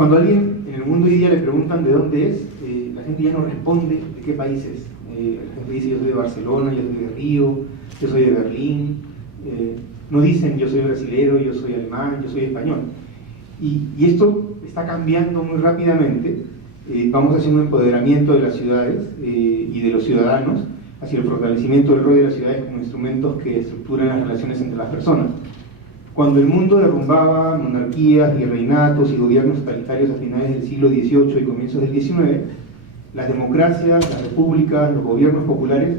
Cuando a alguien en el mundo hoy día le preguntan de dónde es, la gente ya no responde de qué país es. La gente dice yo soy de Barcelona, yo soy de Río, yo soy de Berlín. No dicen yo soy brasilero, yo soy alemán, yo soy español. Y esto está cambiando muy rápidamente. Vamos hacia un empoderamiento de las ciudades y de los ciudadanos, hacia el fortalecimiento del rol de las ciudades como instrumentos que estructuran las relaciones entre las personas. Cuando el mundo derrumbaba monarquías, virreinatos y gobiernos totalitarios a finales del siglo XVIII y comienzos del XIX, las democracias, las repúblicas, los gobiernos populares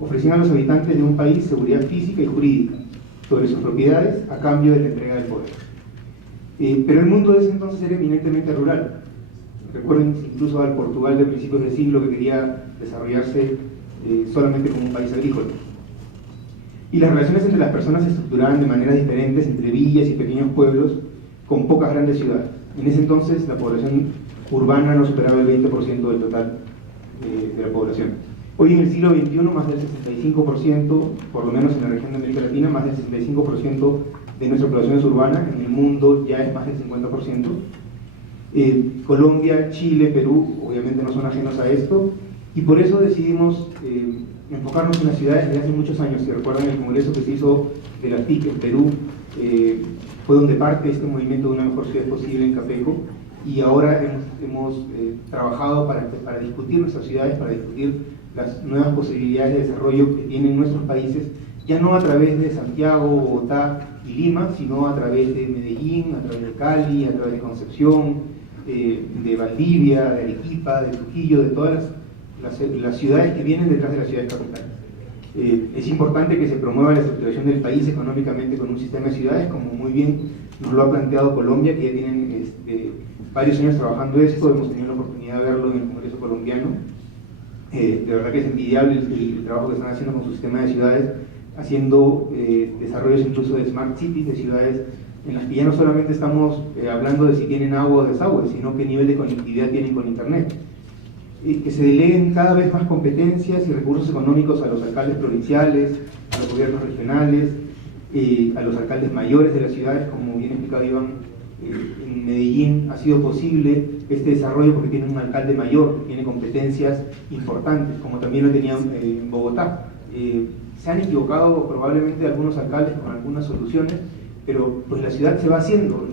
ofrecían a los habitantes de un país seguridad física y jurídica sobre sus propiedades a cambio de la entrega del poder. Pero el mundo de ese entonces era eminentemente rural. Recuerden incluso al Portugal de principios del siglo que quería desarrollarse solamente como un país agrícola. Y las relaciones entre las personas se estructuraban de maneras diferentes entre villas y pequeños pueblos con pocas grandes ciudades. En ese entonces la población urbana no superaba el 20% del total de la población. Hoy en el siglo XXI más del 65%, por lo menos en la región de América Latina, más del 65% de nuestra población es urbana, en el mundo ya es más del 50%. Colombia, Chile, Perú, obviamente no son ajenos a esto, y por eso decidimos enfocarnos en las ciudades desde hace muchos años. Si recuerdan el congreso que se hizo de la TIC en Perú, fue donde parte este movimiento de una mejor ciudad posible en Capeco, y ahora hemos trabajado para discutir nuestras ciudades, para discutir las nuevas posibilidades de desarrollo que tienen nuestros países, ya no a través de Santiago, Bogotá y Lima, sino a través de Medellín, a través de Cali, a través de Concepción, de Valdivia, de Arequipa, de Trujillo, de todas las ciudades que vienen detrás de las ciudades capitales. Es importante que se promueva la estructuración del país económicamente con un sistema de ciudades, como muy bien nos lo ha planteado Colombia, que ya tienen varios años trabajando esto. Hemos tenido la oportunidad de verlo en el Congreso colombiano. De verdad que es envidiable el trabajo que están haciendo con su sistema de ciudades, haciendo desarrollos incluso de smart cities, de ciudades en las que ya no solamente estamos hablando de si tienen agua o desagüe, sino qué nivel de conectividad tienen con internet. Que se deleguen cada vez más competencias y recursos económicos a los alcaldes provinciales, a los gobiernos regionales, a los alcaldes mayores de las ciudades, como bien explicado Iván. En Medellín ha sido posible este desarrollo porque tiene un alcalde mayor que tiene competencias importantes, como también lo tenían en Bogotá. Se han equivocado probablemente algunos alcaldes con algunas soluciones, pero pues la ciudad se va haciendo.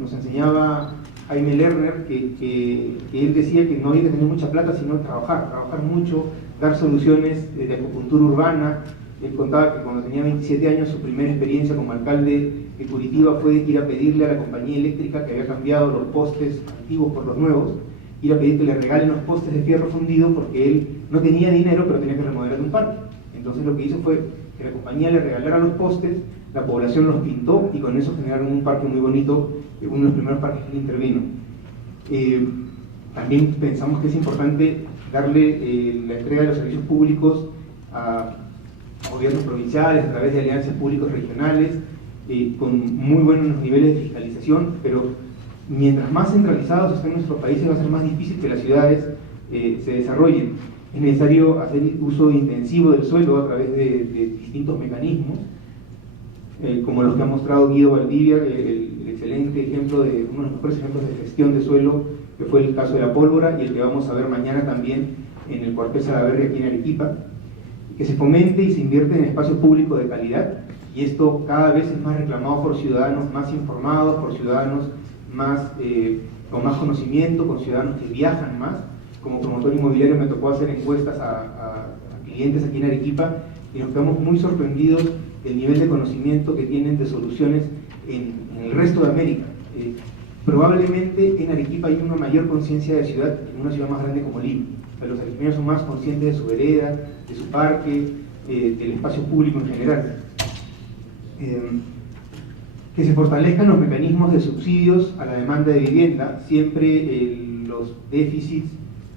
Nos enseñaba Jaime Lerner que él decía que no había que tener mucha plata, sino trabajar mucho, dar soluciones de acupuntura urbana. Él contaba que cuando tenía 27 años su primera experiencia como alcalde de Curitiba fue ir a pedirle a la compañía eléctrica que había cambiado los postes antiguos por los nuevos, ir a pedir que le regalen los postes de fierro fundido porque él no tenía dinero pero tenía que remodelar un parque. Entonces lo que hizo fue que la compañía le regalara los postes, la población los pintó y con eso generaron un parque muy bonito, uno de los primeros parques que intervino. También pensamos que es importante darle la entrega de los servicios públicos a gobiernos provinciales a través de alianzas públicos regionales, con muy buenos niveles de fiscalización, pero mientras más centralizados estén nuestros países va a ser más difícil que las ciudades se desarrollen. Es necesario hacer uso intensivo del suelo a través de distintos mecanismos, como los que ha mostrado Guido Valdivia, el excelente ejemplo de uno de los mejores ejemplos de gestión de suelo, que fue el caso de la pólvora, y el que vamos a ver mañana también en el Cuartel Salaverry aquí en Arequipa. Que se fomente y se invierte en espacio público de calidad, y esto cada vez es más reclamado por ciudadanos más informados, por ciudadanos con más conocimiento, con ciudadanos que viajan más. Como promotor inmobiliario me tocó hacer encuestas a clientes aquí en Arequipa y nos quedamos muy sorprendidos del nivel de conocimiento que tienen de soluciones en el resto de América. Probablemente en Arequipa hay una mayor conciencia de ciudad que en una ciudad más grande como Lima. Los arequipeños son más conscientes de su vereda, de su parque, del espacio público en general. Que se fortalezcan los mecanismos de subsidios a la demanda de vivienda. Siempre los déficits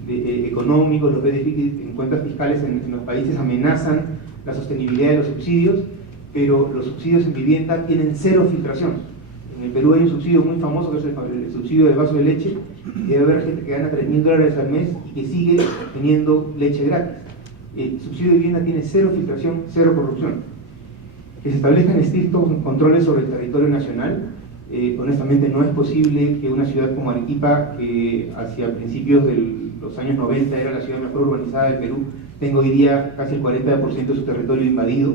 económicos, los déficits en cuentas fiscales en los países amenazan la sostenibilidad de los subsidios, pero los subsidios en vivienda tienen cero filtración. En el Perú hay un subsidio muy famoso que es el subsidio del vaso de leche, y debe haber gente que gana $3.000 al mes y que sigue teniendo leche gratis. El subsidio de vivienda tiene cero filtración, cero corrupción. Que se establezcan estrictos controles sobre el territorio nacional. Honestamente no es posible que una ciudad como Arequipa, que hacia principios de los años 90 era la ciudad mejor urbanizada del Perú, tenga hoy día casi el 40% de su territorio invadido.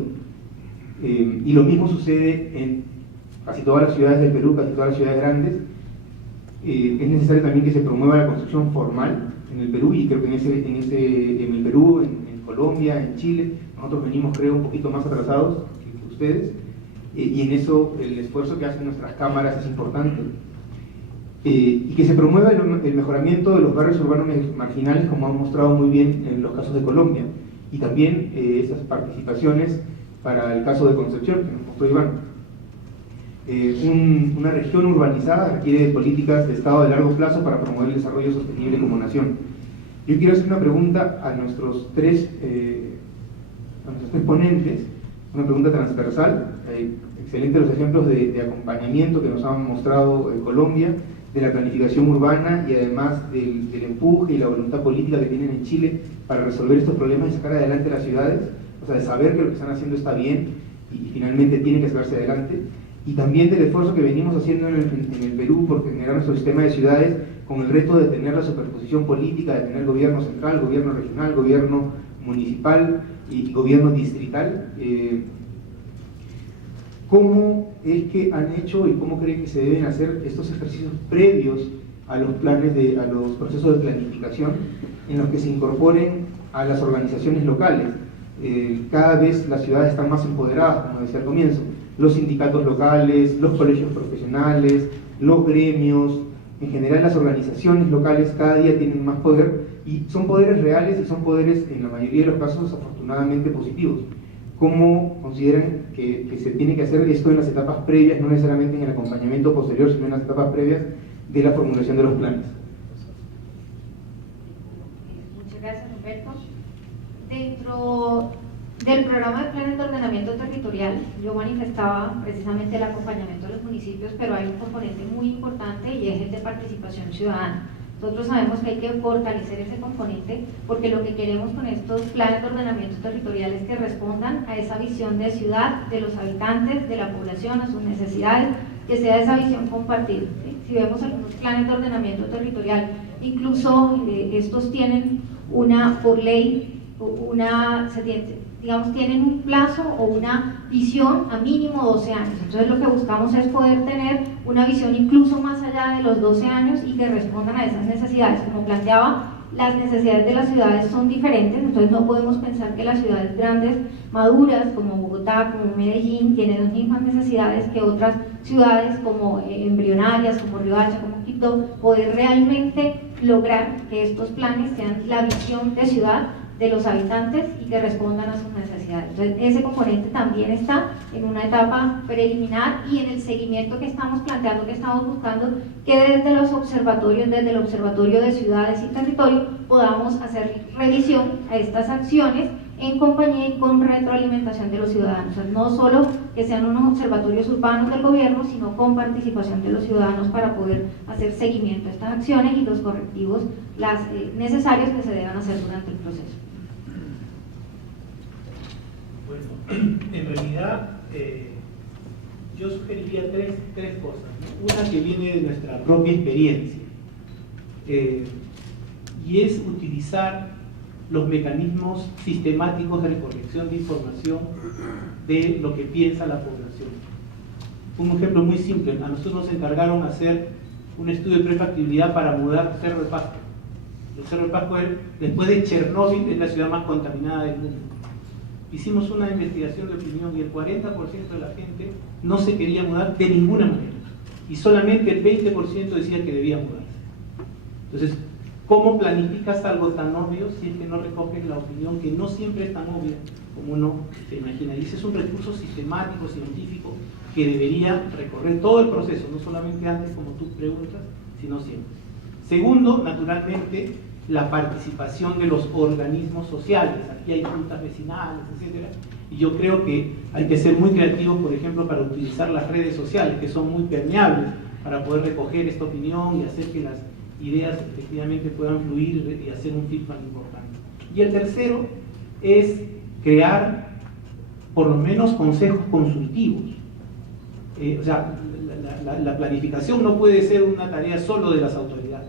Y lo mismo sucede en casi todas las ciudades del Perú, casi todas las ciudades grandes. Es necesario también que se promueva la construcción formal en el Perú, y creo que en el Perú, en Colombia, en Chile, nosotros venimos, creo, un poquito más atrasados que ustedes, y en eso el esfuerzo que hacen nuestras cámaras es importante. Y que se promueva el mejoramiento de los barrios urbanos marginales, como han mostrado muy bien en los casos de Colombia, y también esas participaciones para el caso de Concepción, que nos mostró Iván. Una región urbanizada requiere de políticas de Estado de largo plazo para promover el desarrollo sostenible como nación. Yo quiero hacer una pregunta a nuestros tres ponentes, una pregunta transversal. Excelentes los ejemplos de acompañamiento que nos han mostrado Colombia, de la planificación urbana y además del empuje y la voluntad política que tienen en Chile para resolver estos problemas y sacar adelante las ciudades, o sea, de saber que lo que están haciendo está bien y finalmente tiene que sacarse adelante, y también del esfuerzo que venimos haciendo en el Perú por generar nuestro sistema de ciudades con el reto de tener la superposición política, de tener gobierno central, gobierno regional, gobierno municipal y gobierno distrital. ¿Cómo es que han hecho y cómo creen que se deben hacer estos ejercicios previos a los planes, a los procesos de planificación en los que se incorporen a las organizaciones locales? Cada vez las ciudades están más empoderadas, como decía al comienzo, los sindicatos locales, los colegios profesionales, los gremios, en general las organizaciones locales cada día tienen más poder, y son poderes reales y son poderes en la mayoría de los casos afortunadamente positivos. ¿Cómo consideran que se tiene que hacer esto en las etapas previas, no necesariamente en el acompañamiento posterior, sino en las etapas previas de la formulación de los planes? Muchas gracias, Humberto. Dentro del programa de planes de ordenamiento territorial, yo manifestaba precisamente el acompañamiento de los municipios, pero hay un componente muy importante y es el de participación ciudadana. Nosotros sabemos que hay que fortalecer ese componente, porque lo que queremos con estos planes de ordenamiento territorial es que respondan a esa visión de ciudad, de los habitantes, de la población, a sus necesidades, que sea esa visión compartida, ¿sí? Si vemos algunos planes de ordenamiento territorial, incluso estos tienen por ley, tienen un plazo o una visión a mínimo 12 años. Entonces lo que buscamos es poder tener una visión incluso más allá de los 12 años y que respondan a esas necesidades. Como planteaba, las necesidades de las ciudades son diferentes, entonces no podemos pensar que las ciudades grandes, maduras, como Bogotá, como Medellín, tienen las mismas necesidades que otras ciudades como embrionarias, como Riohacha, como Quito, poder realmente lograr que estos planes sean la visión de ciudad de los habitantes y que respondan a sus necesidades. Entonces, ese componente también está en una etapa preliminar, y en el seguimiento que estamos planteando, que estamos buscando que desde los observatorios, desde el Observatorio de Ciudades y Territorio, podamos hacer revisión a estas acciones en compañía y con retroalimentación de los ciudadanos. O sea, no solo que sean unos observatorios urbanos del gobierno, sino con participación de los ciudadanos para poder hacer seguimiento a estas acciones y los correctivos necesarios que se deban hacer durante el proceso. Bueno, en realidad yo sugeriría tres cosas, ¿no? Una que viene de nuestra propia experiencia, y es utilizar los mecanismos sistemáticos de recolección de información de lo que piensa la población. Un ejemplo muy simple: a nosotros nos encargaron hacer un estudio de prefactibilidad para mudar Cerro de Pasco. El Cerro de Pasco, después de Chernóbil, es la ciudad más contaminada del mundo. Hicimos una investigación de opinión y el 40% de la gente no se quería mudar de ninguna manera, y solamente el 20% decía que debía mudarse. Entonces, ¿cómo planificas algo tan obvio si es que no recoges la opinión, que no siempre es tan obvia como uno se imagina? Y ese es un recurso sistemático, científico, que debería recorrer todo el proceso, no solamente antes, como tú preguntas, sino siempre. Segundo, naturalmente, la participación de los organismos sociales. Aquí hay juntas vecinales, etc. Y yo creo que hay que ser muy creativos, por ejemplo, para utilizar las redes sociales, que son muy permeables, para poder recoger esta opinión y hacer que las ideas efectivamente puedan fluir y hacer un feedback importante. Y el tercero es crear por lo menos consejos consultivos. O sea, la planificación no puede ser una tarea solo de las autoridades.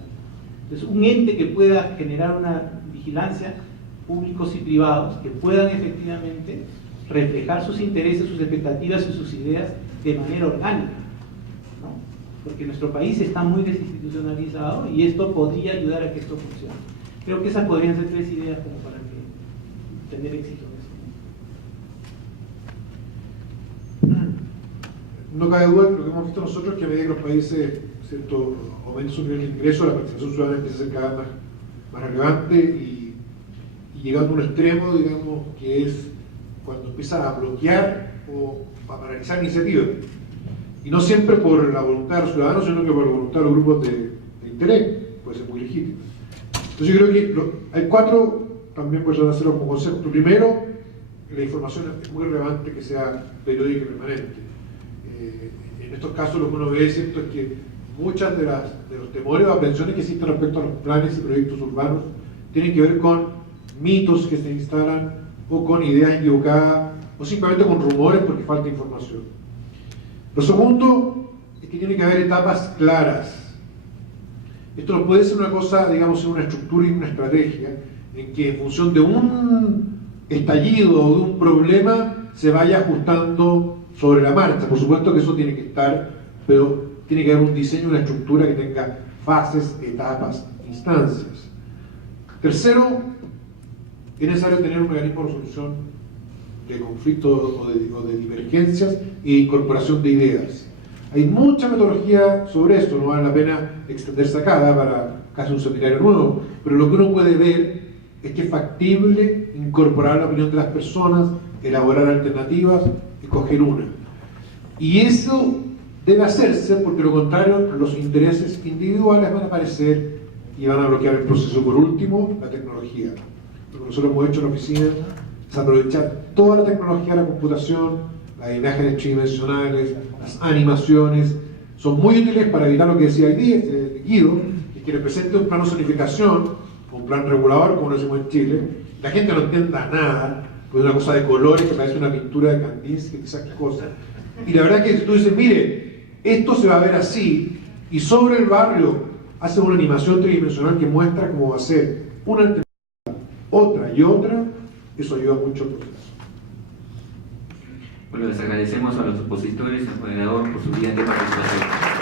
Entonces, un ente que pueda generar una vigilancia, públicos y privados, que puedan efectivamente reflejar sus intereses, sus expectativas y sus ideas de manera orgánica, ¿no? Porque nuestro país está muy desinstitucionalizado y esto podría ayudar a que esto funcione. Creo que esas podrían ser 3 ideas como para tener éxito en eso. No cabe duda que lo que hemos visto nosotros es que a medida que los países aumentan su nivel de ingreso, la participación ciudadana empieza a ser cada vez más relevante y llegando a un extremo, digamos, que es cuando empieza a bloquear o a paralizar iniciativas. Y no siempre por la voluntad de los ciudadanos, sino que por la voluntad de los grupos de interés, puede ser muy legítimo. Entonces yo creo que hay 4, también voy a tratar de hacerlo como concepto. Primero, la información es muy relevante que sea periódica y permanente. En estos casos lo que uno ve, ¿cierto?, es que muchas de los temores o aprensiones que existen respecto a los planes y proyectos urbanos tienen que ver con mitos que se instalan o con ideas equivocadas o simplemente con rumores porque falta información. Lo segundo es que tiene que haber etapas claras. Esto no puede ser una cosa, digamos, en una estructura y una estrategia en que en función de un estallido o de un problema se vaya ajustando sobre la marcha. Por supuesto que eso tiene que estar, pero tiene que haber un diseño, una estructura que tenga fases, etapas, instancias. Tercero, es necesario tener un mecanismo de resolución de conflictos o de divergencias e incorporación de ideas. Hay mucha metodología sobre esto, no vale la pena extenderse acá para casi un seminario nuevo, pero lo que uno puede ver es que es factible incorporar la opinión de las personas, elaborar alternativas, escoger una. Y eso debe hacerse porque de lo contrario los intereses individuales van a aparecer y van a bloquear el proceso. Por último, la tecnología. Lo que nosotros hemos hecho en la oficina es aprovechar toda la tecnología de la computación, las imágenes tridimensionales, las animaciones, son muy útiles para evitar lo que decía Guido, que represente un plano de zonificación, un plan regulador, como lo decimos en Chile, la gente no entienda nada, pues una cosa de colores que parece una pintura de Kandinsky, quizás qué cosa. Y la verdad que si tú dices, mire, esto se va a ver así, y sobre el barrio hace una animación tridimensional que muestra cómo va a ser una alternativa, otra y otra, eso ayuda mucho al proceso. Bueno, les agradecemos a los opositores y al moderador por su brillante participación.